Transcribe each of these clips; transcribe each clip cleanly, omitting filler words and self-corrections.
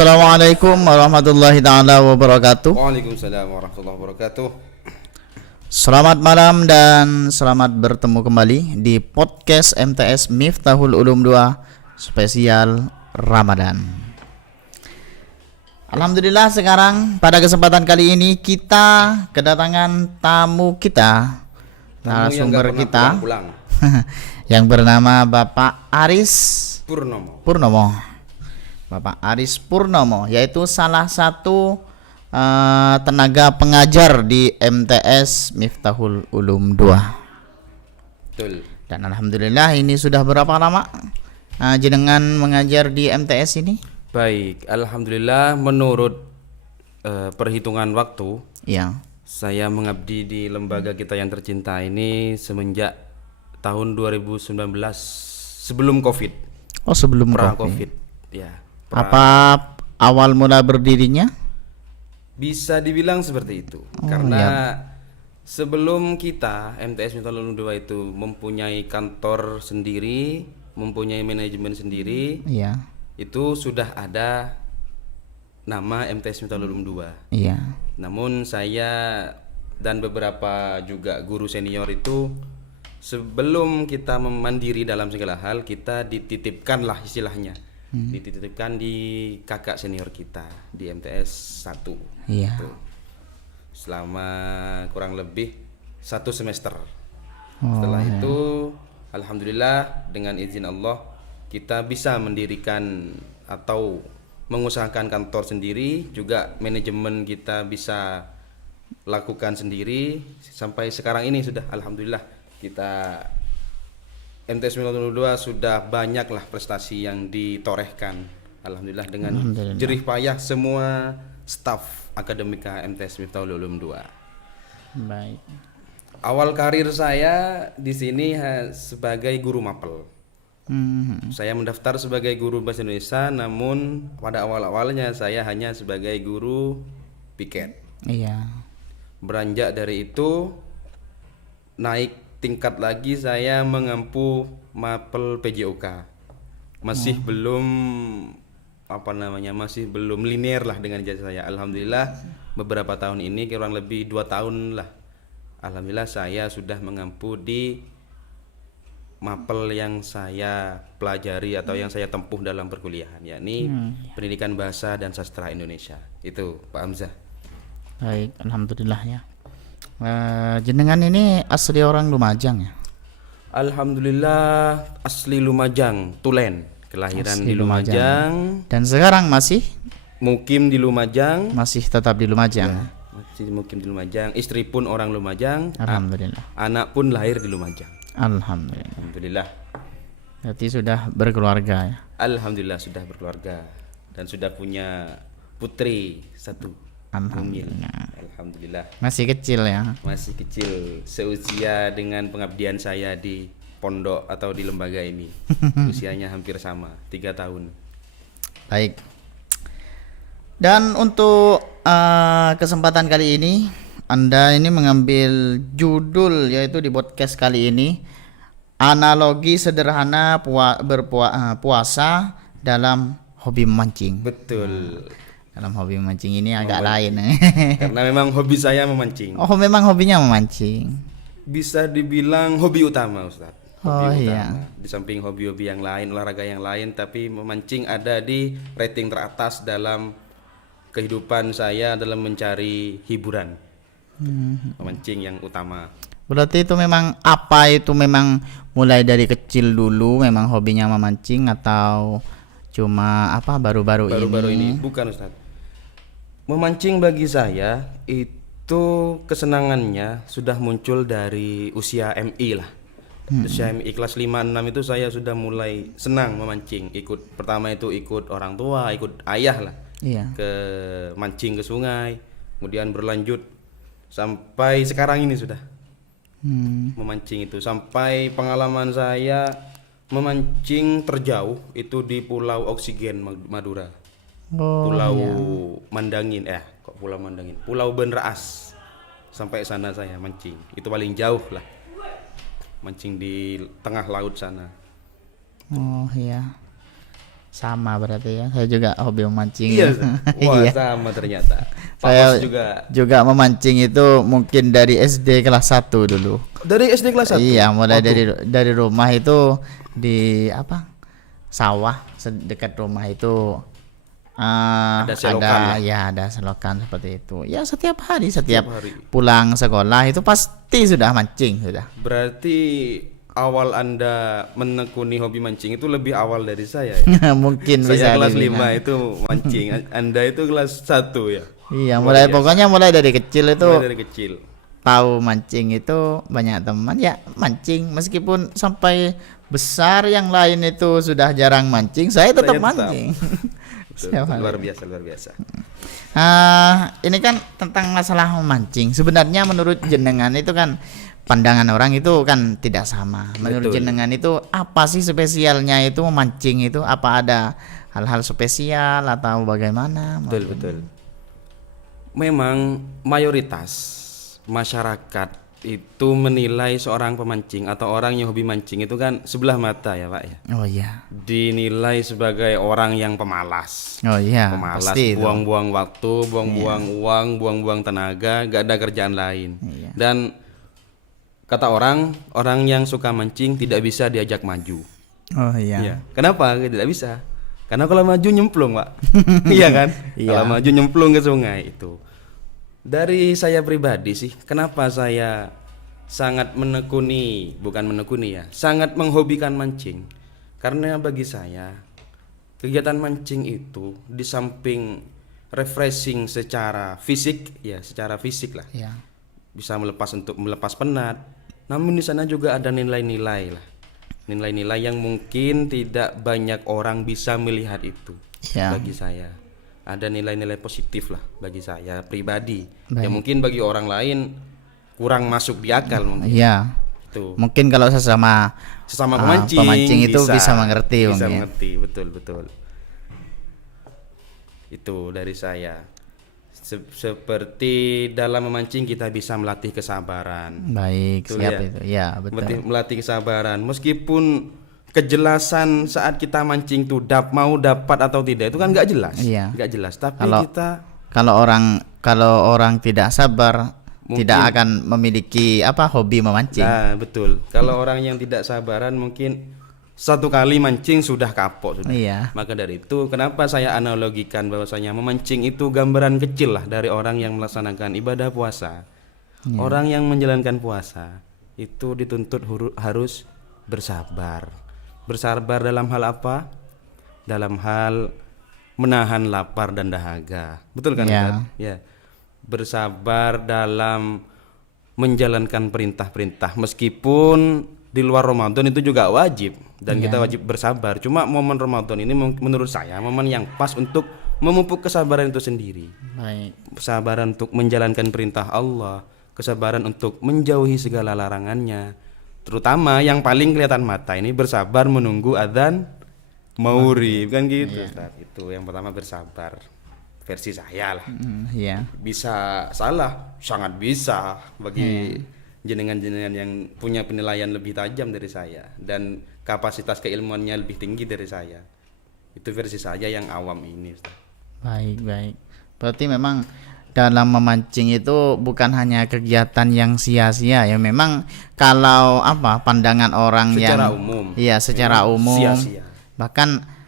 Assalamualaikum warahmatullahi taala wabarakatuh. Waalaikumsalam warahmatullahi wabarakatuh. Selamat malam dan selamat bertemu kembali di podcast MTS Miftahul Ulum 2 spesial Ramadan. Alhamdulillah, sekarang pada kesempatan kali ini kita kedatangan tamu kita, narasumber kita pulang. yang bernama Bapak Aris Purnomo. Bapak Aris Purnomo, yaitu salah satu tenaga pengajar di MTS Miftahul Ulum 2. Betul. Dan alhamdulillah ini sudah berapa lama jenengan mengajar di MTS ini? Baik, alhamdulillah menurut perhitungan waktu, Ya. saya mengabdi di lembaga kita yang tercinta ini semenjak tahun 2019 sebelum Covid. Oh, sebelum Covid. Ya. Apa awal mula berdirinya? Bisa dibilang seperti itu. Karena sebelum kita MTS Miftahul Ulum 2 itu mempunyai kantor sendiri, mempunyai manajemen sendiri, Iya. itu sudah ada nama MTS Miftahul Ulum 2. Iya. Namun saya dan beberapa juga guru senior itu sebelum kita mandiri dalam segala hal, kita dititipkan lah istilahnya. Dititipkan di kakak senior kita di MTS 1. Iya. Tuh. Selama kurang lebih 1 semester. Setelah itu alhamdulillah dengan izin Allah kita bisa mendirikan atau mengusahakan kantor sendiri, juga manajemen kita bisa lakukan sendiri. Sampai sekarang ini sudah alhamdulillah kita MTS Miftahul Ulum 2 sudah banyaklah prestasi yang ditorehkan alhamdulillah dengan jerih payah semua staf akademika MTS Miftahul Ulum 2. Baik. Awal karir saya di sini sebagai guru mapel. Saya mendaftar sebagai guru bahasa Indonesia, namun pada awal-awalnya saya hanya sebagai guru piket. Iya. Beranjak dari itu naik tingkat lagi, saya mengempu mapel PJOK. Masih belum masih belum linear lah dengan ijazah saya. Alhamdulillah beberapa tahun ini, kurang lebih 2 tahun lah, alhamdulillah saya sudah mengempu di mapel yang saya pelajari atau yang saya tempuh dalam perkuliahan, yakni pendidikan bahasa dan sastra Indonesia. Itu Pak Hamzah. Baik, alhamdulillah ya. Jenengan ini asli orang Lumajang ya? Alhamdulillah asli Lumajang, Tulen, kelahiran Asli di Lumajang. Dan sekarang masih Mukim di Lumajang. masih tetap di Lumajang. Masih mukim di Lumajang. Istri pun orang Lumajang. Alhamdulillah. Anak pun lahir di Lumajang. Alhamdulillah. Alhamdulillah. Berarti sudah berkeluarga ya? Alhamdulillah sudah berkeluarga dan sudah punya putri 1. Alhamdulillah. Alhamdulillah. Masih kecil ya? Masih kecil, seusia dengan pengabdian saya di pondok atau di lembaga ini. Usianya hampir sama, 3 tahun. Baik. Dan untuk kesempatan kali ini, Anda ini mengambil judul, yaitu di podcast kali ini, analogi sederhana puasa dalam hobi memancing. Betul. Dalam hobi memancing ini agak lain. Karena memang hobi saya memancing. Oh, memang hobinya memancing. Bisa dibilang hobi utama, Ustaz. Oh, Hobi iya. utama. Di samping hobi-hobi yang lain, olahraga yang lain, tapi memancing ada di rating teratas dalam kehidupan saya dalam mencari hiburan. Memancing yang utama. Berarti itu memang mulai dari kecil dulu memang hobinya memancing, atau cuma baru-baru ini? Bukan, Ustaz. Memancing bagi saya itu kesenangannya sudah muncul dari usia MI lah. Usia MI kelas 5-6 itu saya sudah mulai senang memancing. Pertama itu ikut orang tua, ikut ayah lah. Iya. Ke mancing ke sungai, kemudian berlanjut sampai sekarang ini sudah memancing itu. Sampai pengalaman saya memancing terjauh itu di Pulau Oksigen Madura. Pulau Mandangin, Pulau Benraas. Sampai sana saya mancing. Itu paling jauh lah. Mancing di tengah laut sana. Oh iya. Sama berarti ya. Saya juga hobi memancing. Iya, ya. Ustaz. Wah, Iya. sama ternyata. Pak Saya Bos juga memancing itu mungkin dari SD kelas 1 dulu. dari SD kelas 1. Iya, mulai Waduh. dari rumah itu di apa? Sawah dekat rumah itu Ada selokan lah. ada selokan seperti itu. Ya setiap hari hari. pulang sekolah itu pasti sudah mancing sudah. Berarti awal Anda menekuni hobi mancing itu lebih awal dari saya ya. Mungkin bisa Saya kelas dibilang. 5 itu mancing. Anda itu kelas 1 ya. Iya, Luar biasa. pokoknya mulai dari kecil itu Mulai dari kecil. tahu mancing itu banyak teman ya mancing meskipun sampai besar yang lain itu sudah jarang mancing, saya tetap Saya tetap. mancing. Betul, Setiap hari. luar biasa, luar biasa. Ini kan tentang masalah memancing. Sebenarnya menurut jenengan itu kan pandangan orang itu kan tidak sama. Menurut Betul. jenengan itu apa sih spesialnya itu memancing itu? Apa ada hal-hal spesial atau bagaimana? Betul, betul. Memang mayoritas masyarakat itu menilai seorang pemancing atau orang yang hobi mancing itu kan sebelah mata ya, Pak ya. Oh iya. Dinilai sebagai orang yang pemalas. Oh iya, Pemalas, pasti itu. buang-buang waktu, buang-buang uang, buang-buang tenaga, gak ada kerjaan lain. Iya. Dan kata orang yang suka mancing tidak bisa diajak maju. Oh iya. Iya. Kenapa tidak bisa? Karena kalau maju nyemplung, Pak. Iya kan? Iya. Kalau maju nyemplung ke sungai itu. Dari saya pribadi sih, kenapa saya sangat sangat menghobikan mancing. Karena bagi saya kegiatan mancing itu di samping refreshing secara fisik lah, Iya. bisa untuk melepas penat. Namun di sana juga ada nilai-nilai lah. Nilai-nilai yang mungkin tidak banyak orang bisa melihat itu. Iya. Bagi saya ada nilai-nilai positif lah bagi saya pribadi. Baik. Ya mungkin bagi orang lain kurang masuk di akal mungkin. Iya. Itu. Mungkin kalau sesama pemancing itu bisa mengerti bisa mungkin. mengerti, betul. Itu dari saya. Seperti dalam memancing kita bisa melatih kesabaran. Baik, Betul siap ya? itu. Ya, betul. Melatih kesabaran. Meskipun kejelasan saat kita mancing tuh mau dapat atau tidak itu kan nggak jelas. Iya. Nggak jelas. Tapi Kalau- kita Kalau orang tidak sabar Mungkin- tidak akan memiliki hobi memancing. nah betul. Kalau orang yang tidak sabaran mungkin satu kali mancing sudah kapok sudah. Iya. Maka dari itu kenapa saya analogikan bahwasanya memancing itu gambaran kecil lah dari orang yang melaksanakan ibadah puasa. Iya. Orang yang menjalankan puasa itu dituntut harus bersabar. Bersabar dalam hal apa? Dalam hal menahan lapar dan dahaga. Betul kan? Ya. Ustaz? Ya. Bersabar dalam menjalankan perintah-perintah meskipun di luar Ramadan itu juga wajib dan Ya. kita wajib bersabar. Cuma momen Ramadan ini menurut saya momen yang pas untuk memupuk kesabaran itu sendiri. Baik. Kesabaran untuk menjalankan perintah Allah, kesabaran untuk menjauhi segala larangannya. Terutama yang paling kelihatan mata ini bersabar menunggu adzan maghrib kan gitu, Ustaz. Itu yang pertama bersabar. Versi saya lah. Iya. Bisa salah, sangat bisa bagi jenengan-jenengan yang punya penilaian lebih tajam dari saya dan kapasitas keilmuannya lebih tinggi dari saya. Itu versi saya yang awam ini, Ustaz. Baik. Berarti memang dalam memancing itu bukan hanya kegiatan yang sia-sia ya. Memang kalau pandangan orang Secara yang umum. Iya, secara Memang umum. sia-sia. Bahkan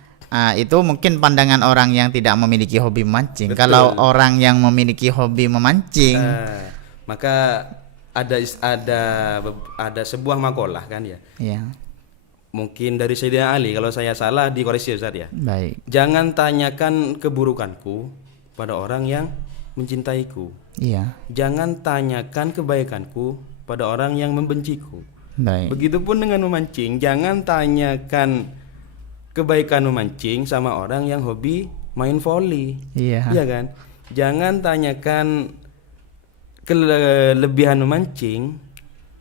itu mungkin pandangan orang yang tidak memiliki hobi memancing. Betul. Kalau orang yang memiliki hobi memancing, Maka ada sebuah makalah kan ya. ya, Mungkin dari Sayyidina Ali, kalau saya salah dikoreksi Ustaz ya. baik. Jangan tanyakan keburukanku pada orang yang mencintaiku. Iya, Jangan tanyakan kebaikanku pada orang yang membenciku. baik. Begitupun dengan memancing, jangan tanyakan kebaikan memancing sama orang yang hobi main volley. Iya. Iya kan? Jangan tanyakan kelebihan memancing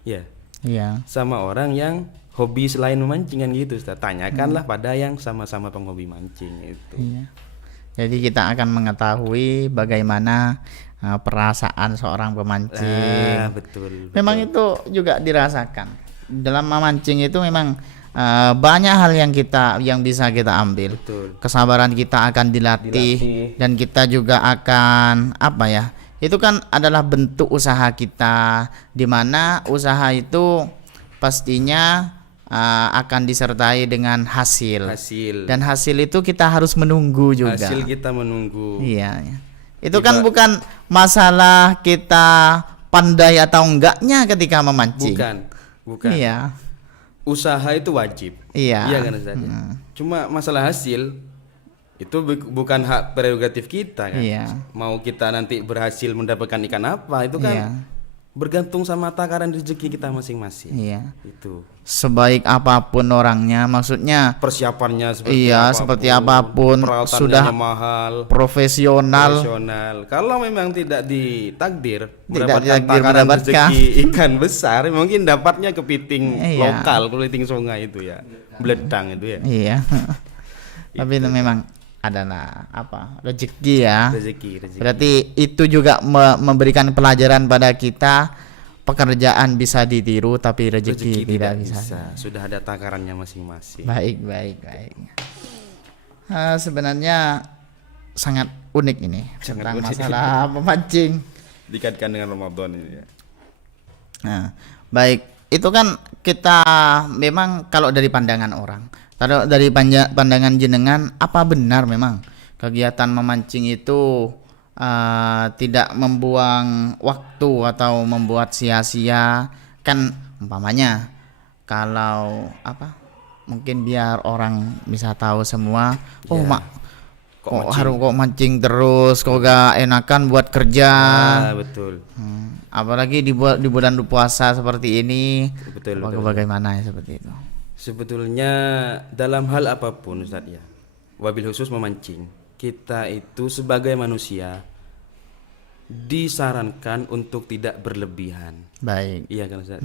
ya Iya. sama orang yang hobi selain memancing kan gitu, Ustaz. Tanyakanlah pada yang sama-sama penghobi mancing itu. Iya. Jadi kita akan mengetahui bagaimana perasaan seorang pemancing. Betul. Memang itu juga dirasakan. Dalam memancing itu memang banyak hal yang bisa kita ambil. Betul. Kesabaran kita akan dilatih, dan kita juga akan apa ya? Itu kan adalah bentuk usaha kita, di mana usaha itu pastinya akan disertai dengan hasil. Dan hasil itu kita harus menunggu juga. Hasil kita menunggu. Iya. Itu kan bukan masalah kita pandai atau enggaknya ketika memancing. Bukan. Iya. Usaha itu wajib. Iya. Iya kan Ustaz? Cuma masalah hasil itu bukan hak prerogatif kita kan. Iya. Mau kita nanti berhasil mendapatkan ikan apa itu kan bergantung sama takaran rezeki kita masing-masing. Iya. Itu. Sebaik apapun orangnya, maksudnya Persiapannya seperti apapun sudah mahal, profesional. Kalau memang tidak ditakdir Tidak takaran mendapatkan rezeki ikan besar, mungkin dapatnya kepiting lokal, kepiting sungai itu ya, beledang itu ya. Iya. Tapi itu memang adalah rezeki ya. Rezeki. Berarti itu juga memberikan pelajaran pada kita, pekerjaan bisa ditiru tapi rezeki tidak bisa. Sudah ada takarannya masing-masing. Baik. Sebenarnya sangat unik ini tentang masalah memancing. Dikaitkan dengan Ramadan ini ya. Nah, baik, itu kan kita memang kalau dari pandangan orang, kalau dari pandangan jenengan, apa benar memang kegiatan memancing itu tidak membuang waktu atau membuat sia-sia? Kan umpamanya kalau mungkin biar orang bisa tahu semua, kok mancing terus, kok gak enakan buat kerja. Betul. Apalagi di bulan puasa seperti ini. Betul. Bagaimana ya seperti itu? Sebetulnya dalam hal apapun Ustaz ya, wabil khusus memancing, kita itu sebagai manusia disarankan untuk tidak berlebihan. Baik. Iya kan Ustaz?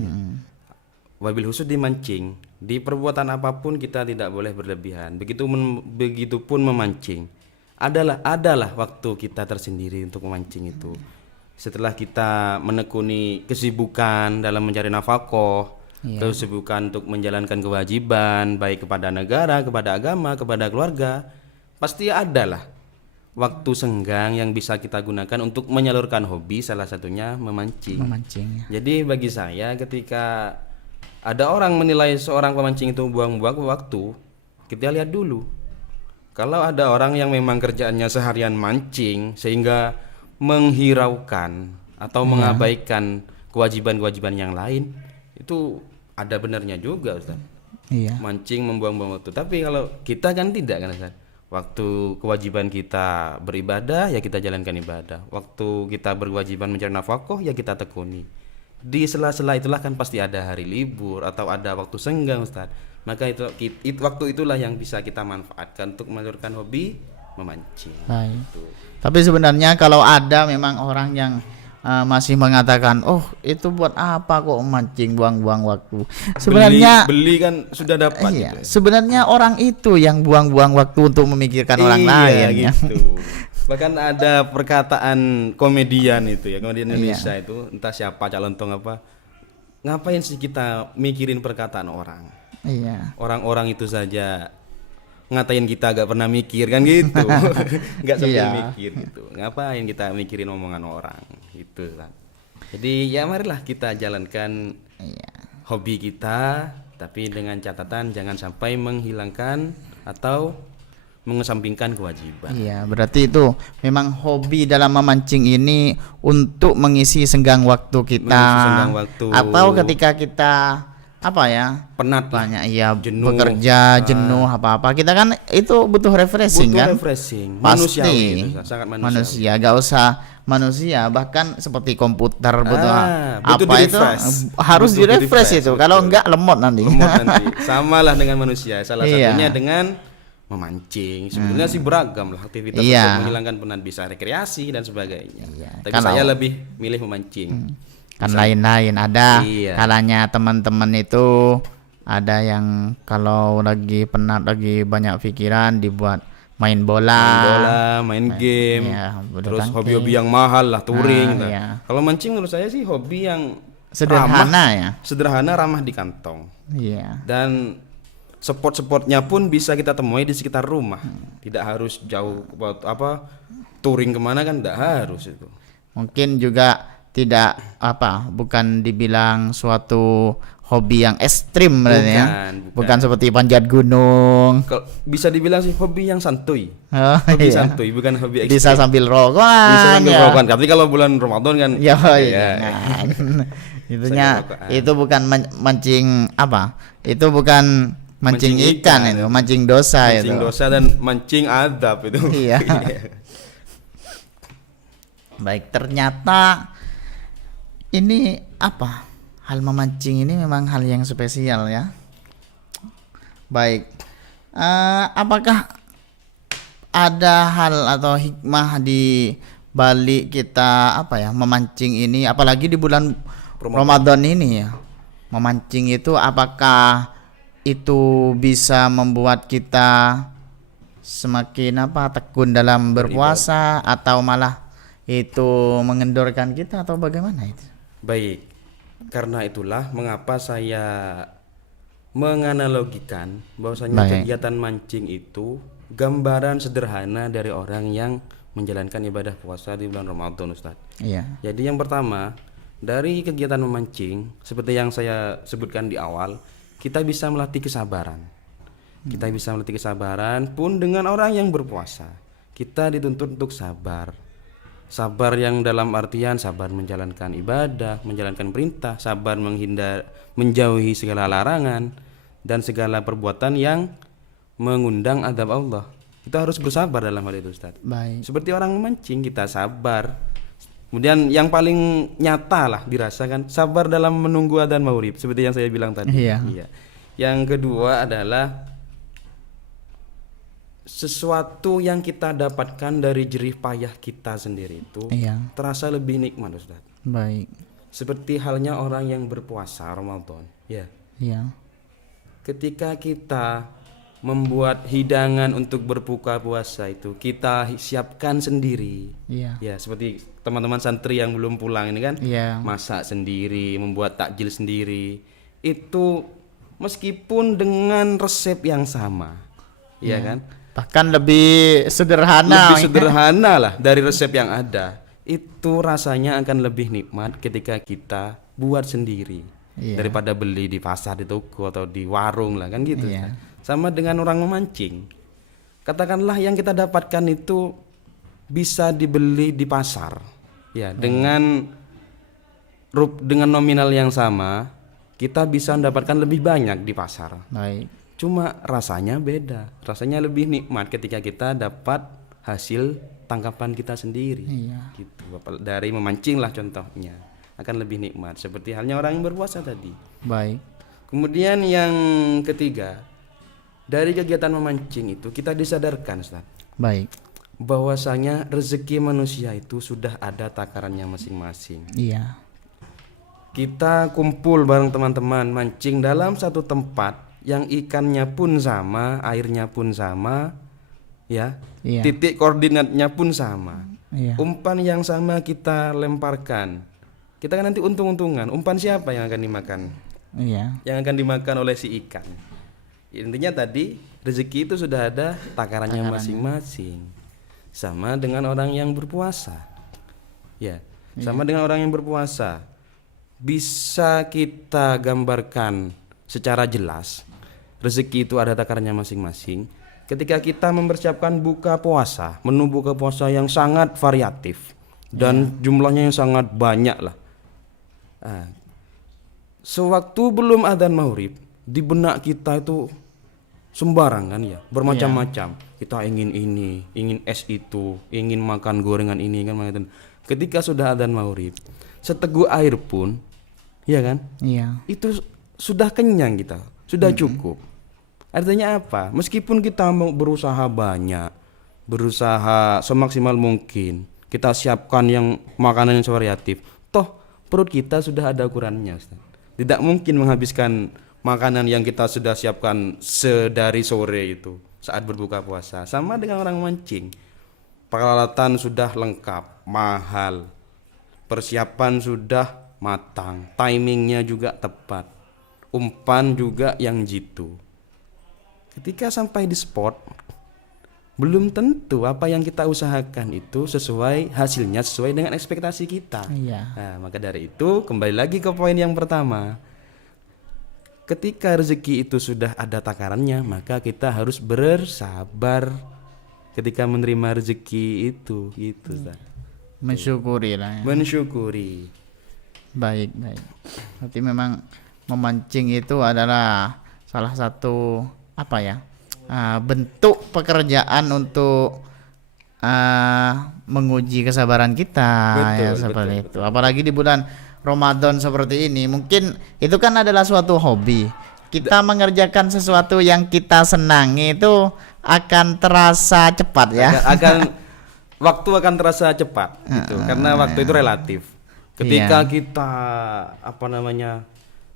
Wabil khusus di mancing, di perbuatan apapun kita tidak boleh berlebihan. Begitupun memancing. Adalah waktu kita tersendiri untuk memancing itu. Setelah kita menekuni kesibukan dalam mencari nafkah, kesibukan untuk menjalankan kewajiban baik kepada negara, kepada agama, kepada keluarga, pasti adalah waktu senggang yang bisa kita gunakan untuk menyalurkan hobi, salah satunya memancing. Jadi bagi saya ketika ada orang menilai seorang pemancing itu buang-buang waktu, kita lihat dulu. Kalau ada orang yang memang kerjaannya seharian mancing sehingga menghiraukan atau mengabaikan kewajiban-kewajiban yang lain, itu ada benarnya juga Ustaz. Iya. Mancing membuang-buang waktu. Tapi kalau kita kan tidak kan Ustaz. Waktu kewajiban kita beribadah ya kita jalankan ibadah. Waktu kita berkewajiban mencari nafkah ya kita tekuni. Di sela-sela itulah kan pasti ada hari libur atau ada waktu senggang Ustaz. Maka itu waktu itulah yang bisa kita manfaatkan untuk menyalurkan hobi memancing. Baik. Tapi sebenarnya kalau ada memang orang yang masih mengatakan, itu buat apa kok mancing, buang-buang waktu. Sebenarnya beli kan sudah dapat. Iya. Gitu ya. Sebenarnya orang itu yang buang-buang waktu untuk memikirkan orang lain. Gitu. Bahkan ada perkataan komedian itu ya, komedian Indonesia itu, entah siapa calon tong apa. Ngapain sih kita mikirin perkataan orang? Iya. Orang-orang itu saja ngatain kita gak pernah mikir kan gitu. Gak sambil mikir gitu. Ngapain kita mikirin omongan orang gitu kan. Jadi ya marilah kita jalankan hobi kita, tapi dengan catatan jangan sampai menghilangkan atau mengesampingkan kewajiban. Iya, berarti itu memang hobi dalam memancing ini untuk mengisi senggang waktu kita. Atau ketika kita penat banyak jenuh, bekerja jenuh apa kita kan itu butuh refreshing kan. Refreshing. Pasti manusia, sangat manusia gak usah manusia, bahkan seperti komputer butuh itu harus direfresh itu. Kalau enggak lemot nanti. Samalah dengan manusia, salah satunya dengan memancing. Sebetulnya sih beragam lah aktivitas untuk menghilangkan penat, bisa rekreasi dan sebagainya. Tapi saya lebih milih memancing. Kan lain-lain ada kalanya teman-teman itu ada yang kalau lagi penat, lagi banyak pikiran, dibuat main bola, main game, terus hobi-hobi yang mahal lah, touring. Kalau mancing menurut saya sih hobi yang sederhana, sederhana, ramah di kantong. Iya. Dan spot-spotnya pun bisa kita temui di sekitar rumah. Tidak harus jauh touring kemana kan, tidak harus itu. Mungkin juga tidak bukan dibilang suatu hobi yang ekstrim berarti ya. Bukan seperti panjat gunung. Bisa dibilang sih hobi yang santuy. Hobi santuy, bukan hobi ekstrim. Bisa sambil rokok. Bisa sambil rokokan. Tapi kalau bulan Ramadan kan jangan. Itunya itu bukan mancing itu bukan mancing ikan itu, mancing dosa itu. Mancing dosa dan mancing adab itu. Iya. Baik, ternyata ini hal memancing ini memang hal yang spesial ya. Baik, apakah ada hal atau hikmah di balik kita memancing ini, apalagi di bulan Ramadan ini ya? Memancing itu apakah itu bisa membuat kita semakin tekun dalam berpuasa atau malah itu mengendorkan kita atau bagaimana itu? Baik, karena itulah mengapa saya menganalogikan bahwasanya kegiatan mancing itu gambaran sederhana dari orang yang menjalankan ibadah puasa di bulan Ramadan, Ustaz. Iya. Jadi yang pertama, dari kegiatan memancing seperti yang saya sebutkan di awal, kita bisa melatih kesabaran. Kita bisa melatih kesabaran pun dengan orang yang berpuasa. Kita dituntut untuk sabar. Sabar yang dalam artian sabar menjalankan ibadah, menjalankan perintah, sabar menjauhi segala larangan dan segala perbuatan yang mengundang azab Allah. Kita harus bersabar dalam hal itu, Ustaz. Baik. Seperti orang memancing, kita sabar. Kemudian yang paling nyata lah dirasakan sabar dalam menunggu adzan maghrib, seperti yang saya bilang tadi. Iya. Yang kedua adalah sesuatu yang kita dapatkan dari jerih payah kita sendiri itu terasa lebih nikmat, Ustaz. Baik. Seperti halnya orang yang berpuasa Ramadan, ya. Iya. Ketika kita membuat hidangan untuk berbuka puasa itu kita siapkan sendiri. Iya. Ya, seperti teman-teman santri yang belum pulang ini kan, masak sendiri, membuat takjil sendiri. Itu meskipun dengan resep yang sama, ya kan? Bahkan lebih sederhana. Lebih sederhana lah dari resep yang ada. Itu rasanya akan lebih nikmat ketika kita buat sendiri daripada beli di pasar, di toko atau di warung lah kan gitu. Sama dengan orang memancing. Katakanlah yang kita dapatkan itu bisa dibeli di pasar. Ya, dengan nominal yang sama, kita bisa mendapatkan lebih banyak di pasar. Baik. Cuma rasanya beda. Rasanya lebih nikmat ketika kita dapat hasil tangkapan kita sendiri. Gitu. Dari memancing lah contohnya. Akan lebih nikmat seperti halnya orang yang berpuasa tadi. Baik. Kemudian yang ketiga, dari kegiatan memancing itu kita disadarkan, Ustaz. Baik. Bahwasanya rezeki manusia itu sudah ada takarannya masing-masing. Iya. Kita kumpul bareng teman-teman mancing dalam satu tempat yang ikannya pun sama, airnya pun sama, ya. Titik koordinatnya pun sama. Umpan yang sama kita lemparkan. Kita kan nanti untung-untungan. Umpan siapa yang akan dimakan? Yang akan dimakan oleh si ikan. Intinya tadi rezeki itu sudah ada takarannya masing-masing. Sama dengan orang yang berpuasa. Ya, sama dengan orang yang berpuasa. Bisa kita gambarkan secara jelas rezeki itu ada takarannya masing-masing ketika kita mempersiapkan buka puasa, menu buka puasa yang sangat variatif dan jumlahnya yang sangat banyak lah. Sewaktu belum adzan maghrib, di benak kita itu sembarangan ya, bermacam-macam. Kita ingin ini, ingin es itu, ingin makan gorengan ini kan. Ketika sudah adzan maghrib, seteguk air pun, ya kan? Itu sudah kenyang kita, sudah cukup. Artinya apa? Meskipun kita mau berusaha banyak, berusaha semaksimal mungkin, kita siapkan yang makanan yang variatif, toh perut kita sudah ada ukurannya, Ustaz. Tidak mungkin menghabiskan makanan yang kita sudah siapkan sedari sore itu saat berbuka puasa. Sama dengan orang mancing, peralatan sudah lengkap, mahal, persiapan sudah matang, timingnya juga tepat, umpan juga yang jitu. Ketika sampai di spot, belum tentu apa yang kita usahakan itu hasilnya sesuai dengan ekspektasi kita. Iya. Nah, maka dari itu kembali lagi ke poin yang pertama. Ketika rezeki itu sudah ada takarannya, maka kita harus bersabar ketika menerima rezeki itu, gitu, Ustaz. Mensyukuri lah ya. Mensyukuri. Baik, baik. Berarti memang memancing itu adalah salah satu apa ya? Bentuk pekerjaan untuk menguji kesabaran kita. Betul, Ya seperti betul, itu. Apalagi di bulan Ramadan seperti ini, mungkin itu kan adalah suatu hobi. Kita mengerjakan sesuatu yang kita senangi itu akan terasa cepat ya. Waktu akan terasa cepat gitu. Karena waktu itu relatif. Ketika kita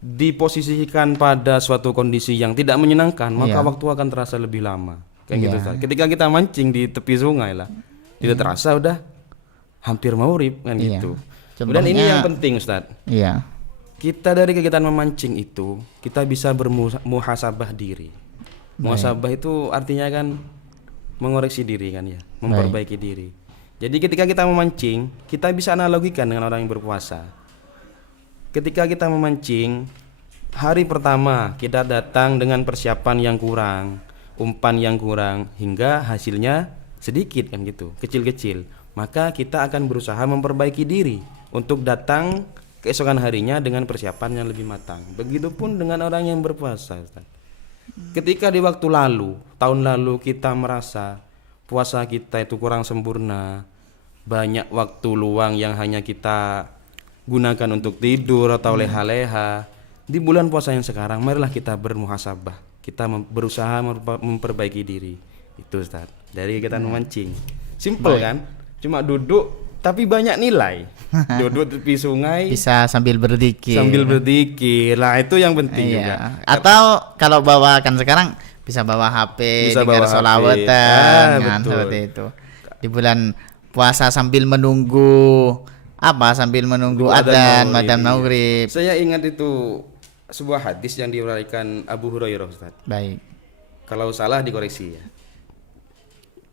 diposisikan pada suatu kondisi yang tidak menyenangkan, maka waktu akan terasa lebih lama. Kayak gitu, Ustaz. Ketika kita mancing di tepi sungai lah, tidak terasa udah hampir maghrib kan gitu. Kemudian ini yang penting, Ustaz. Iya. Kita dari kegiatan memancing itu, kita bisa bermuhasabah diri. Muhasabah itu artinya kan mengoreksi diri kan ya, memperbaiki diri. Jadi ketika kita memancing, kita bisa analogikan dengan orang yang berpuasa. Ketika kita memancing, hari pertama kita datang dengan persiapan yang kurang, umpan yang kurang, hingga hasilnya sedikit kan gitu, kecil-kecil. Maka kita akan berusaha memperbaiki diri untuk datang keesokan harinya dengan persiapan yang lebih matang. Begitupun dengan orang yang berpuasa, Ustaz. Ketika di waktu lalu, tahun lalu kita merasa puasa kita itu kurang sempurna, banyak waktu luang yang hanya kita gunakan untuk tidur atau leha-leha. Di bulan puasa yang sekarang, marilah kita bermuhasabah. Kita berusaha memperbaiki diri. Itu, Ustaz. Dari kegiatan memancing. Simple kan? Cuma duduk tapi banyak nilai. Duduk tepi sungai Bisa sambil berzikir. Lah itu yang penting juga. Atau kalau bawakan sekarang bisa bawa HP, Bisa dengar bawa sholawatan, HP. kan, Betul. seperti itu. Di bulan puasa sambil menunggu sambil menunggu adzan madzan maghrib. Saya ingat itu sebuah hadis yang diuraikan Abu Hurairah, Ustaz. Baik. Kalau salah dikoreksi ya.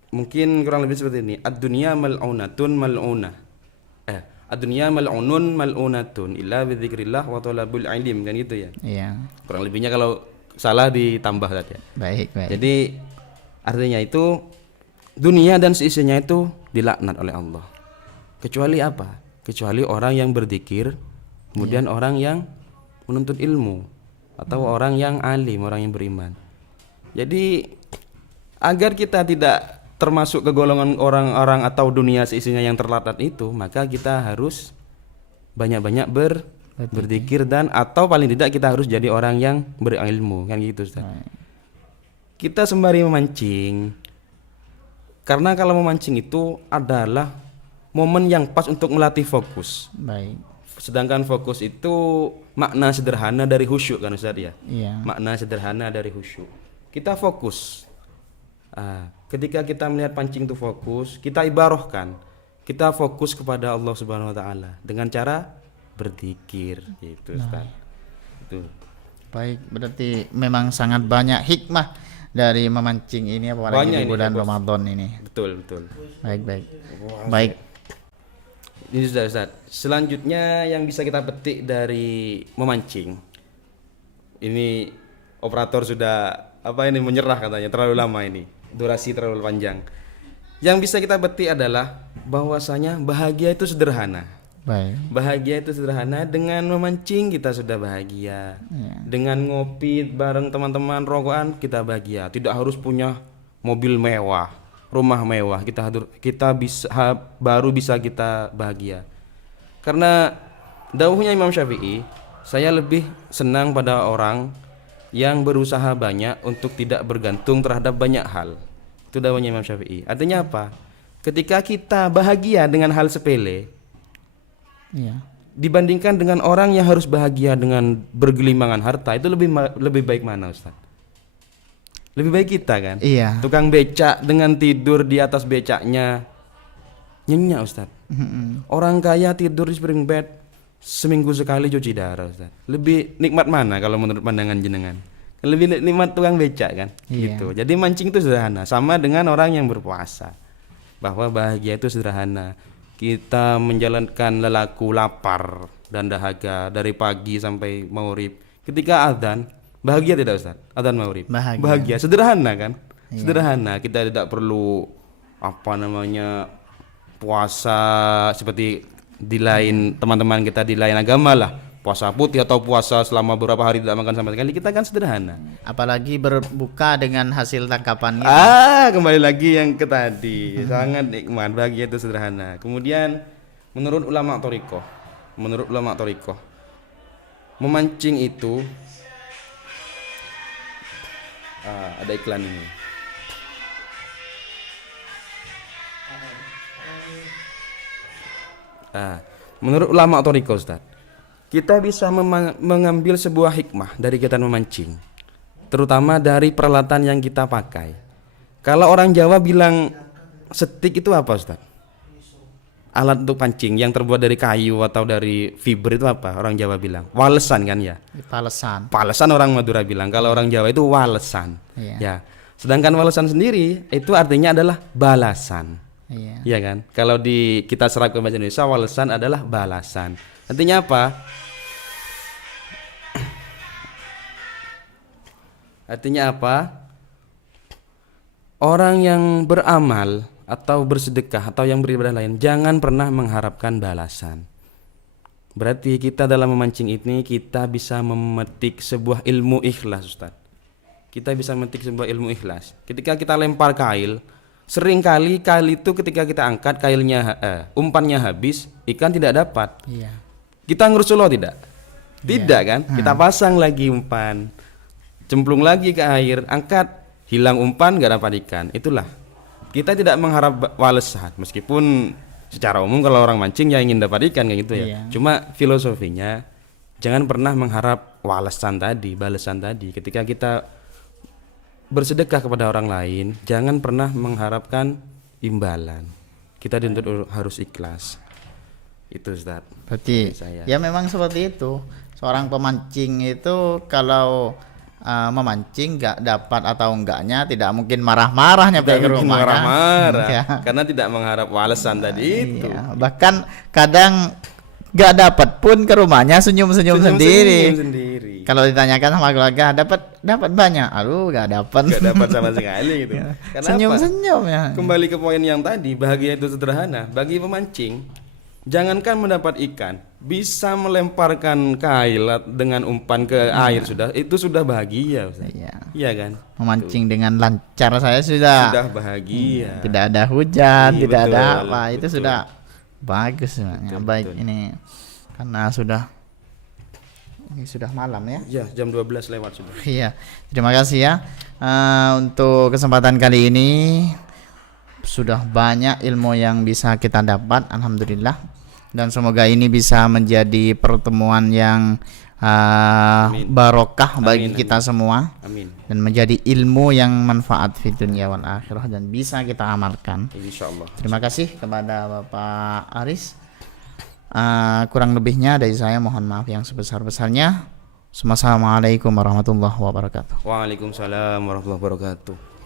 Mungkin kurang lebih seperti ini. Ad-dunya mal'unatun mal'unah. Ad-dunya mal'unun mal'unatun illa bidzikrillah wa talabul ilm, kan gitu ya. Iya. Kurang lebihnya kalau salah ditambah saja. Baik, baik. Jadi artinya itu dunia dan seisinya itu dilaknat oleh Allah. Kecuali apa? Kecuali orang yang berzikir, kemudian orang yang menuntut ilmu, atau orang yang alim, orang yang beriman. Jadi agar kita tidak termasuk ke golongan orang-orang atau dunia seisinya yang terlaknat itu, maka kita harus banyak-banyak berzikir dan atau paling tidak kita harus jadi orang yang berilmu, kan gitu, Ustaz. Kita sembari memancing, karena kalau memancing itu adalah momen yang pas untuk melatih fokus. Baik. Sedangkan fokus itu makna sederhana dari khusyuk, kan, Ustaz ya. Iya. Makna sederhana dari khusyuk. Kita fokus. Ketika kita melihat pancing itu fokus, kita ibarohkan, kita fokus kepada Allah Subhanahu wa taala dengan cara berzikir, gitu, Ustaz. Itu. Baik, berarti memang sangat banyak hikmah dari memancing ini apalagi Banyak di ini, bulan ya, Bos. Ramadan ini. Betul, betul. Baik, baik. Baik. Ini sudah, Ustaz. Selanjutnya yang bisa kita petik dari memancing. Ini operator sudah menyerah katanya, terlalu lama ini. Durasi terlalu panjang. Yang bisa kita petik adalah bahwasanya bahagia itu sederhana. Baik. Bahagia itu sederhana, dengan memancing kita sudah bahagia. Iya. Dengan ngopi bareng teman-teman rokokan kita bahagia. Tidak harus punya mobil mewah, rumah mewah. Kita baru bisa kita bahagia. Karena dawuhnya Imam Syafi'i, saya lebih senang pada orang yang berusaha banyak untuk tidak bergantung terhadap banyak hal. Itu dawuhnya Imam Syafi'i. Artinya apa? Ketika kita bahagia dengan hal sepele, Iya. dibandingkan dengan orang yang harus bahagia dengan bergelimangan harta, itu lebih baik mana, Ustaz? Lebih baik kita kan? Iya. Tukang becak dengan tidur di atas becaknya nyenyak, Ustaz. Orang kaya tidur di spring bed seminggu sekali cuci darah, Ustaz. Lebih nikmat mana kalau menurut pandangan jenengan? Lebih nikmat tukang becak kan. Iya. Gitu. Jadi mancing itu sederhana, sama dengan orang yang berpuasa. Bahwa bahagia itu sederhana. Kita menjalankan lelaku lapar dan dahaga dari pagi sampai maghrib. Ketika azan, bahagia tidak Ustaz? Azan maghrib. Bahagia. Sederhana kan? Iya. Sederhana. Kita tidak perlu apa namanya puasa seperti di lain teman-teman kita di lain agama lah. Puasa putih atau puasa selama beberapa hari tidak makan sama sekali. Kita kan sederhana. Apalagi berbuka dengan hasil tangkapan Kembali lagi yang ke tadi. Sangat nikmat, bahagia itu sederhana. Kemudian menurut ulama thariqah, memancing itu ada iklan ini. Menurut ulama thariqah Ustaz, kita bisa mengambil sebuah hikmah dari kegiatan memancing, terutama dari peralatan yang kita pakai. Kalau orang Jawa bilang setik itu apa Ustaz? Alat untuk pancing yang terbuat dari kayu atau dari fiber itu apa? Orang Jawa bilang walesan kan ya? Palesan. Palesan orang Madura bilang, kalau orang Jawa itu walesan. Iya. Ya. Sedangkan walesan sendiri itu artinya adalah balasan. Iya. Iya kan? Kalau di kita serap ke bahasa Indonesia, walesan adalah balasan. Artinya apa? Artinya apa? Orang yang beramal atau bersedekah atau yang beribadah lain jangan pernah mengharapkan balasan. Berarti kita dalam memancing ini kita bisa memetik sebuah ilmu ikhlas Ustaz. Kita bisa memetik sebuah ilmu ikhlas. Ketika kita lempar kail, sering kali kail itu ketika kita angkat kailnya umpannya habis, ikan tidak dapat. Iya. Kita ngurus lo tidak? Tidak kan? Kita pasang lagi umpan, cemplung lagi ke air, angkat, hilang umpan, gak dapat ikan. Itulah. Kita tidak mengharap walesan, meskipun secara umum kalau orang mancing ya ingin dapat ikan kayak gitu ya. Iya. Cuma filosofinya jangan pernah mengharap walesan tadi, balasan tadi. Ketika kita bersedekah kepada orang lain, jangan pernah mengharapkan imbalan. Kita dituntut harus ikhlas. Itu Ustaz. Berarti Saya. ya memang seperti itu. Seorang pemancing itu kalau memancing nggak dapat atau enggaknya tidak mungkin marah-marah nyampe ke Tidak mungkin rumah kan? marah-marah Ya. karena tidak mengharap walesan tadi itu. Iya. Bahkan kadang nggak dapat pun ke rumahnya senyum-senyum sendiri. Senyum sendiri. Kalau ditanyakan sama keluarga dapat banyak, aduh nggak dapat. Gak dapat sama sekali gitu. Karena Senyum-senyum ya. Kembali ke poin yang tadi, bahagia itu sederhana. Bagi pemancing, jangankan mendapat ikan, bisa melemparkan kail dengan umpan ke air itu sudah bahagia Ustaz. Iya. Iya kan? Memancing dengan lancar saya sudah Bahagia. tidak ada hujan, Iya, tidak ada betul, apa, itu betul. sudah bagus sebenarnya. Baik, ini karena ini sudah malam ya. Ya, jam 12 lewat sudah. Iya, terima kasih ya. Untuk kesempatan kali ini sudah banyak ilmu yang bisa kita dapat, alhamdulillah. Dan semoga ini bisa menjadi pertemuan yang barokah bagi Amin, kita semua. Amin. Dan menjadi ilmu yang manfaat di dunia wal akhirah dan bisa kita amalkan. Insyaallah. Terima kasih kepada Bapak Aris. Kurang lebihnya dari saya mohon maaf yang sebesar-besarnya. Assalamualaikum warahmatullahi wabarakatuh. Waalaikumsalam warahmatullahi wabarakatuh.